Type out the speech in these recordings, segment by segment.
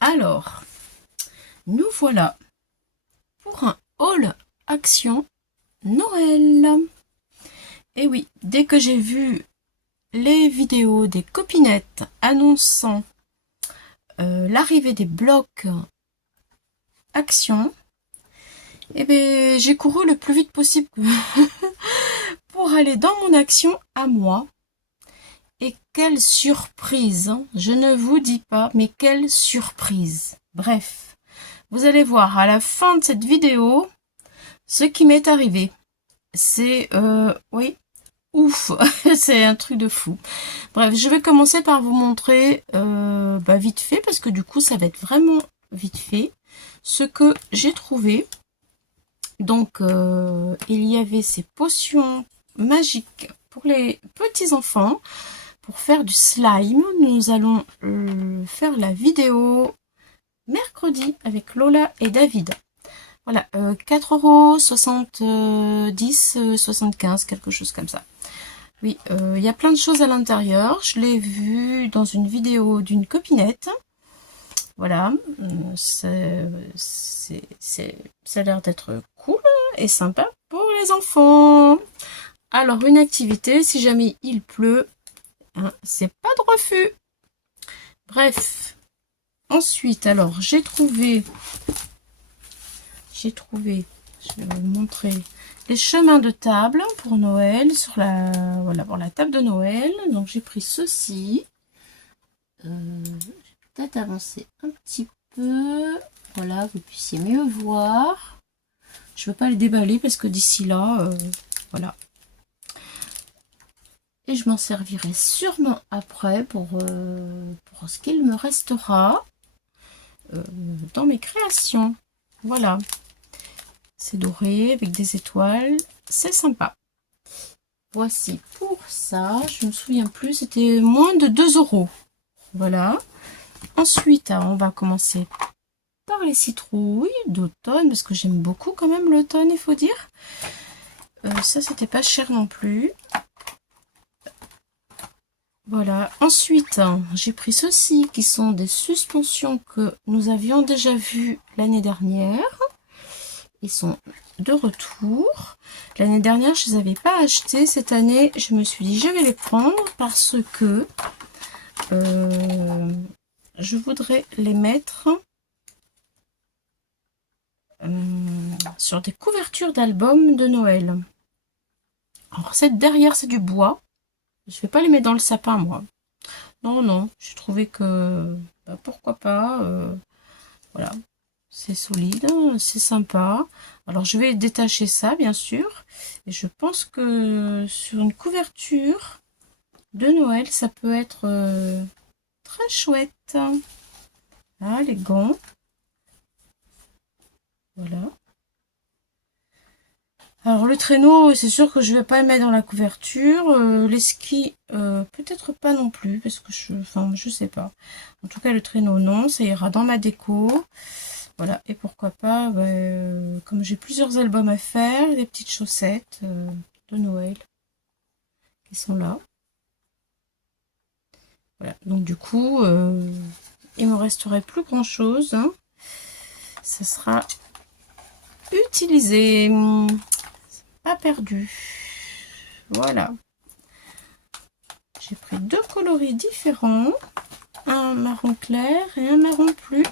Alors, nous voilà pour un haul action Noël. Et oui, dès que j'ai vu les vidéos des copinettes annonçant l'arrivée des blocs action, eh ben, j'ai couru le plus vite possible pour aller dans mon action à moi. Et quelle surprise, hein. Je ne vous dis pas, mais quelle surprise. Bref, vous allez voir à la fin de cette vidéo ce qui m'est arrivé. C'est, oui, ouf, c'est un truc de fou. Bref, je vais commencer par vous montrer vite fait, parce que du coup, ça va être vraiment vite fait, ce que j'ai trouvé. Donc, il y avait ces potions magiques pour les petits enfants, pour faire du slime. Nous allons faire la vidéo mercredi avec Lola et David. Voilà, 4,70 €, 75, quelque chose comme ça. Oui, il y a plein de choses à l'intérieur. Je l'ai vu dans une vidéo d'une copinette. Voilà, ça a l'air d'être cool et sympa pour les enfants. Alors, une activité, si jamais il pleut, hein, c'est pas de refus. Bref, ensuite, alors, j'ai trouvé, je vais vous montrer les chemins de table pour Noël, voilà, pour la table de Noël. Donc, j'ai pris ceci. Je vais peut-être avancer un petit peu. Voilà, vous puissiez mieux voir. Je ne veux pas les déballer parce que d'ici là, voilà. Et je m'en servirai sûrement après pour ce qu'il me restera dans mes créations. Voilà. C'est doré avec des étoiles. C'est sympa. Voici pour ça. Je me souviens plus. C'était moins de 2 €. Voilà. Ensuite, on va commencer par les citrouilles d'automne, parce que j'aime beaucoup quand même l'automne, il faut dire. Ça, c'était pas cher non plus. Voilà. Ensuite, j'ai pris ceux-ci qui sont des suspensions que nous avions déjà vues l'année dernière. Ils sont de retour. L'année dernière, je ne les avais pas achetés. Cette année, je me suis dit, je vais les prendre parce que je voudrais les mettre sur des couvertures d'albums de Noël. Alors, derrière, c'est du bois. Je ne vais pas les mettre dans le sapin, moi. Non, non, j'ai trouvé que pourquoi pas. Voilà, c'est solide, c'est sympa. Alors, je vais détacher ça, bien sûr. Et je pense que sur une couverture de Noël, ça peut être très chouette. Ah, les gants. Voilà. Alors le traîneau, c'est sûr que je vais pas le mettre dans la couverture. Les skis, peut-être pas non plus, parce que je sais pas. En tout cas, le traîneau, non, ça ira dans ma déco. Voilà, et pourquoi pas, comme j'ai plusieurs albums à faire, des petites chaussettes de Noël qui sont là. Voilà, donc du coup, il me resterait plus grand chose. Hein. Ça sera utilisé. Pas perdu. Voilà. J'ai pris 2 coloris différents. Un marron clair et un marron plus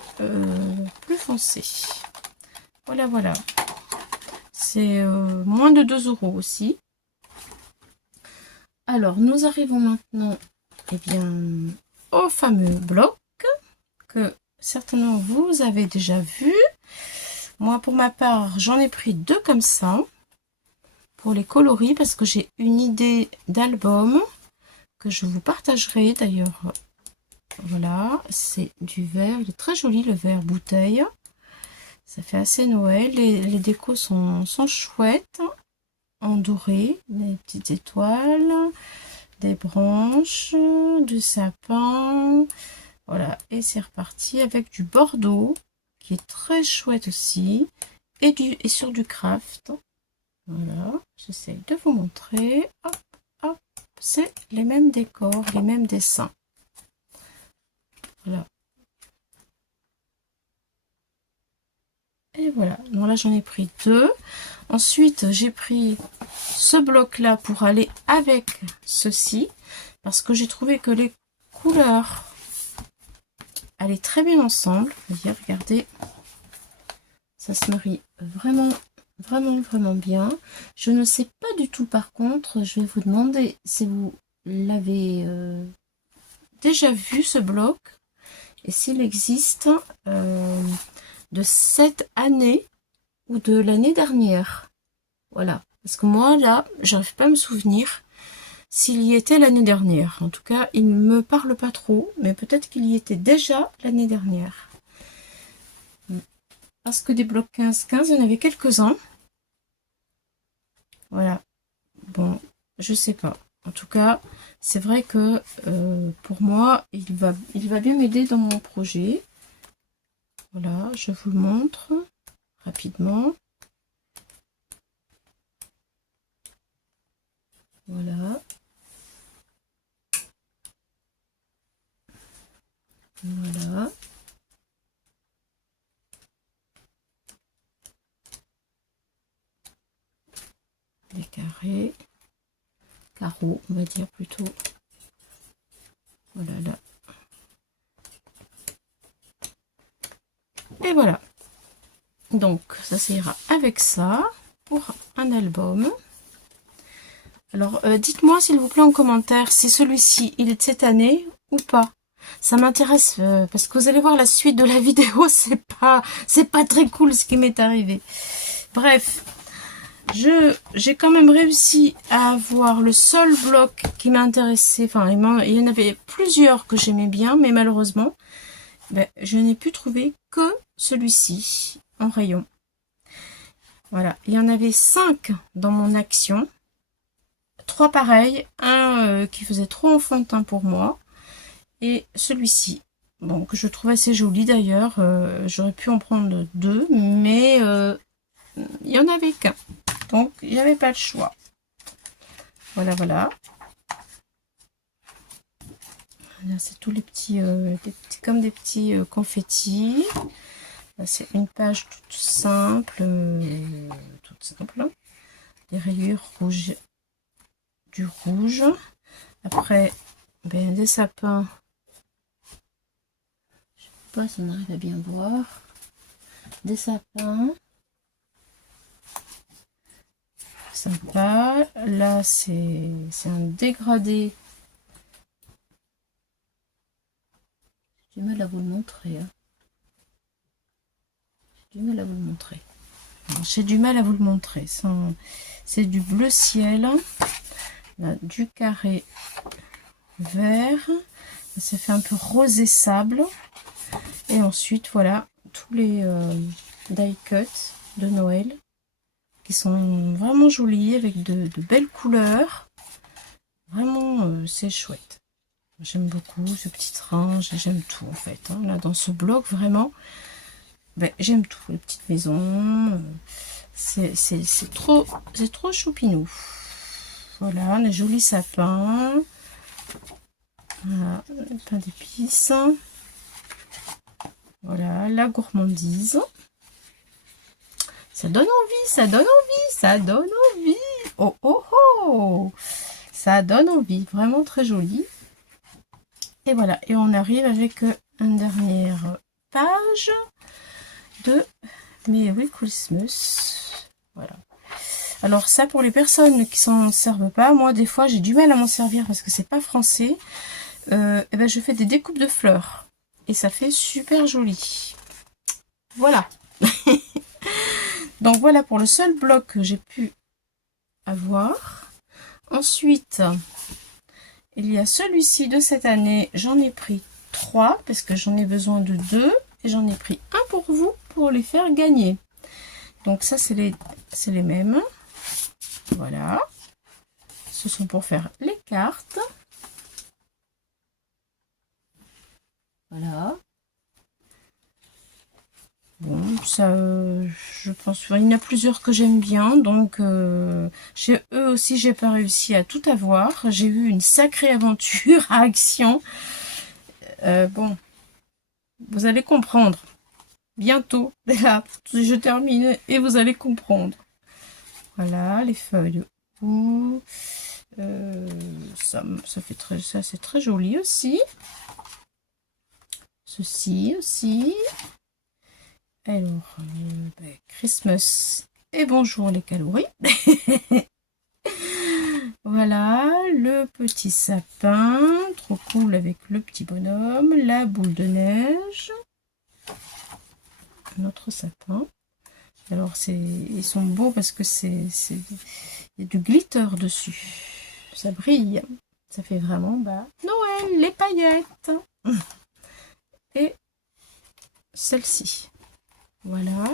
foncé. Voilà, voilà. C'est moins de 2 € aussi. Alors, nous arrivons maintenant au fameux bloc que certainement vous avez déjà vu. Moi, pour ma part, j'en ai pris 2 comme ça. Pour les coloris, parce que j'ai une idée d'album que je vous partagerai d'ailleurs. Voilà, c'est du vert, il est très joli le vert bouteille, ça fait assez Noël. Les décos sont chouettes, en doré, des petites étoiles, des branches, du sapin, voilà, et c'est reparti avec du bordeaux qui est très chouette aussi, et sur du craft. Voilà, j'essaie de vous montrer. Hop, hop, c'est les mêmes décors, les mêmes dessins. Voilà. Et voilà, donc là j'en ai pris 2. Ensuite j'ai pris ce bloc là pour aller avec ceci, parce que j'ai trouvé que les couleurs allaient très bien ensemble. Vous voyez, regardez, ça se marie vraiment vraiment bien. Je ne sais pas du tout, par contre, je vais vous demander si vous l'avez déjà vu ce bloc et s'il existe de cette année ou de l'année dernière. Voilà, parce que moi là j'arrive pas à me souvenir s'il y était l'année dernière. En tout cas il ne me parle pas trop, mais peut-être qu'il y était déjà l'année dernière, parce que des blocs 15-15 il y en avait quelques-uns. Voilà, bon, je sais pas. En tout cas, c'est vrai que pour moi, il va bien m'aider dans mon projet. Voilà, je vous le montre rapidement. Voilà. Voilà. Des carrés. Carreaux, on va dire plutôt. Voilà, là. Et voilà. Donc, ça ira avec ça pour un album. Alors, dites-moi s'il vous plaît en commentaire si celui-ci, il est de cette année ou pas. Ça m'intéresse parce que vous allez voir la suite de la vidéo, c'est pas très cool ce qui m'est arrivé. Bref, j'ai quand même réussi à avoir le seul bloc qui m'a intéressé. Enfin, il y en avait plusieurs que j'aimais bien, mais malheureusement, je n'ai pu trouver que celui-ci en rayon. Voilà, il y en avait 5 dans mon action. 3 pareils, un qui faisait trop enfantin pour moi, et celui-ci, bon, que je trouve assez joli d'ailleurs. J'aurais pu en prendre 2, mais il n'y en avait qu'un, donc il n'y avait pas le choix. Voilà, voilà. Là, c'est tous les petits, comme des petits confettis. C'est une page toute simple, des rayures rouges, du rouge. Après, des sapins. Je sais pas si on arrive à bien voir. Des sapins. Sympa. Là, c'est un dégradé. J'ai du mal à vous le montrer. Hein. J'ai du mal à vous le montrer. J'ai du mal à vous le montrer. C'est du bleu ciel. Là, du carré vert. Ça fait un peu rosé sable. Et ensuite, voilà, tous les die cuts de Noël qui sont vraiment jolis avec de belles couleurs. Vraiment, c'est chouette. J'aime beaucoup ce petit train, j'aime tout en fait. Hein. Là, dans ce bloc, vraiment, j'aime tout. Les petites maisons, c'est trop choupinou. Voilà, les jolis sapins. Voilà, le pain d'épices. Voilà, la gourmandise. Ça donne envie, ça donne envie, ça donne envie. Oh, oh, oh. Ça donne envie, vraiment très joli. Et voilà, et on arrive avec une dernière page de Merry Christmas. Voilà. Alors ça, pour les personnes qui s'en servent pas, moi des fois j'ai du mal à m'en servir parce que c'est pas français. Je fais des découpes de fleurs et ça fait super joli. Voilà. Donc voilà pour le seul bloc que j'ai pu avoir. Ensuite, il y a celui-ci de cette année. J'en ai pris 3 parce que j'en ai besoin de 2 et j'en ai pris un pour vous pour les faire gagner. Donc ça c'est les mêmes. Voilà. Ce sont pour faire les cartes. Voilà. Bon, ça, je pense, il y en a plusieurs que j'aime bien, donc chez eux aussi, j'ai pas réussi à tout avoir. J'ai eu une sacrée aventure à Action. Bon, vous allez comprendre. bientôt. Là, je termine et vous allez comprendre. Voilà, les feuilles. Ouh. Ça fait très, ça c'est très joli aussi. Ceci aussi. Alors, Christmas et bonjour les calories. Voilà, le petit sapin, trop cool avec le petit bonhomme, la boule de neige, notre sapin. Alors, ils sont beaux parce que il y a du glitter dessus. Ça brille. Ça fait vraiment Noël, les paillettes. Et celle-ci. Voilà.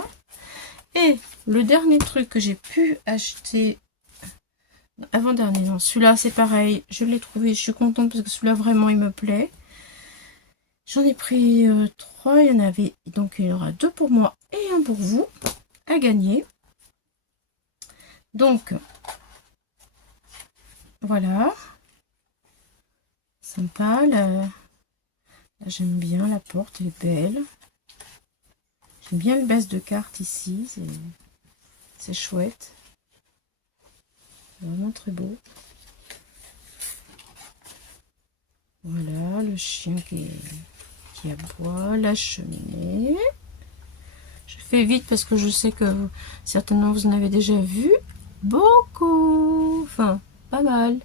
Et le dernier truc que j'ai pu acheter, avant-dernier, non, celui-là c'est pareil, je l'ai trouvé, je suis contente parce que celui-là vraiment il me plaît. J'en ai pris 3, il y en avait, donc il y en aura 2 pour moi et 1 pour vous, à gagner. Donc, voilà. Sympa, là j'aime bien, la porte elle est belle. J'aime bien le base de cartes ici, c'est chouette. Vraiment très beau. Voilà, le chien qui aboie, la cheminée. Je fais vite parce que je sais que certainement vous en avez déjà vu. Beaucoup, enfin, pas mal.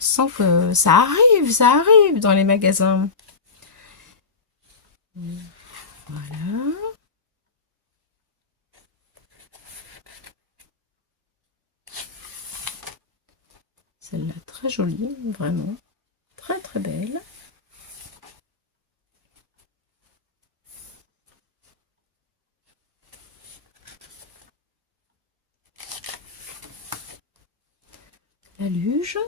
Sans que ça arrive dans les magasins. Voilà. Celle-là, très jolie, vraiment. Très très belle. La luge.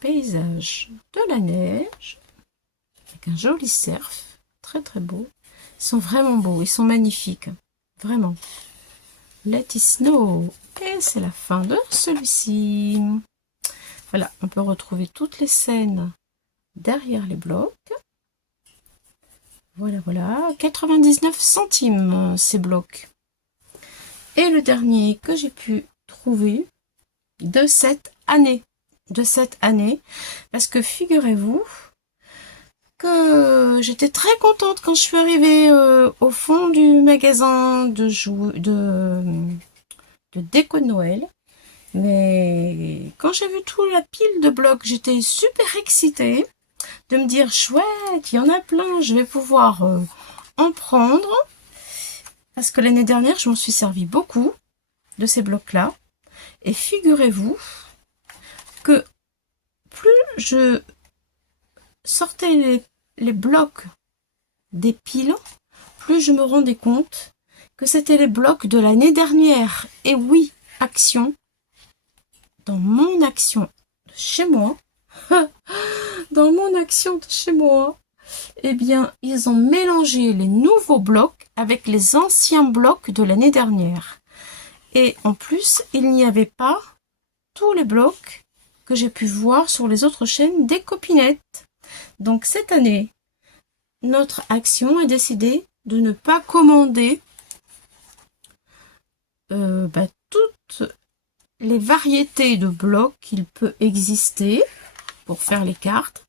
Paysage de la neige. Avec un joli cerf. Très très beau. Ils sont vraiment beaux, ils sont magnifiques. Vraiment. Let it snow. Et c'est la fin de celui-ci. Voilà, on peut retrouver toutes les scènes derrière les blocs. Voilà, voilà. 99 centimes ces blocs. Et le dernier que j'ai pu trouver de cette année. Parce que figurez-vous que j'étais très contente quand je suis arrivée au fond du magasin de déco de Noël. Mais quand j'ai vu toute la pile de blocs, j'étais super excitée de me dire chouette, il y en a plein, je vais pouvoir en prendre. Parce que l'année dernière, je m'en suis servi beaucoup de ces blocs-là. Et figurez-vous que plus je sortais les blocs des piles, plus je me rendais compte que c'était les blocs de l'année dernière. Et oui, Action, dans mon Action de chez moi, eh bien, ils ont mélangé les nouveaux blocs avec les anciens blocs de l'année dernière. Et en plus, il n'y avait pas tous les blocs que j'ai pu voir sur les autres chaînes des copinettes. Donc cette année, notre Action a décidé de ne pas commander toutes les variétés de blocs qu'il peut exister pour faire les cartes.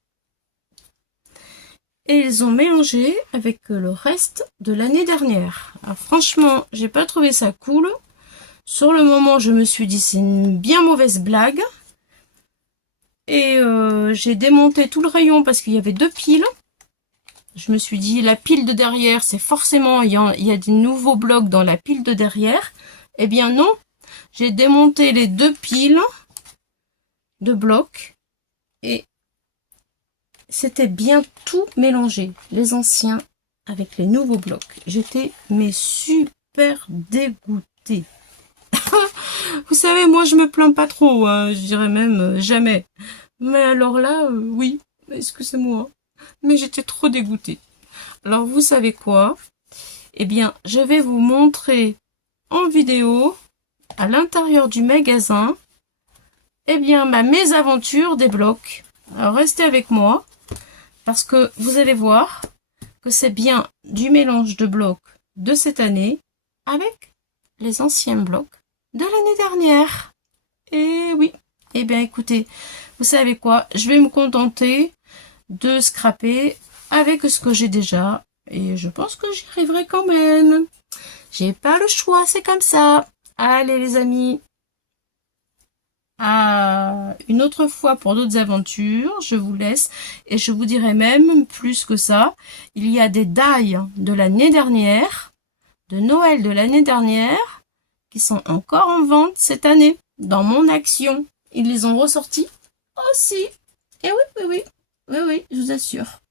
Et ils ont mélangé avec le reste de l'année dernière. Alors franchement, j'ai pas trouvé ça cool. Sur le moment, je me suis dit c'est une bien mauvaise blague. Et j'ai démonté tout le rayon parce qu'il y avait 2 piles. Je me suis dit la pile de derrière, c'est forcément, il y a des nouveaux blocs dans la pile de derrière. Eh bien non, j'ai démonté les 2 piles de blocs et c'était bien tout mélangé, les anciens avec les nouveaux blocs. J'étais mais super dégoûtée. Vous savez, moi je me plains pas trop, hein, je dirais même jamais. Mais alors là, oui, excusez-moi, mais j'étais trop dégoûtée. Alors vous savez quoi? Eh bien, je vais vous montrer en vidéo, à l'intérieur du magasin, eh bien, ma mésaventure des blocs. Alors, restez avec moi parce que vous allez voir que c'est bien du mélange de blocs de cette année avec les anciens blocs de l'année dernière. Et oui, eh bien écoutez, vous savez quoi, je vais me contenter de scraper avec ce que j'ai déjà et je pense que j'y arriverai quand même. J'ai pas le choix, c'est comme ça. Allez les amis, à une autre fois pour d'autres aventures, je vous laisse et je vous dirai même plus que ça. Il y a des die de l'année dernière, de Noël de l'année dernière, qui sont encore en vente cette année dans mon action. Ils les ont ressortis aussi. Et oui, oui, oui, oui, oui, je vous assure.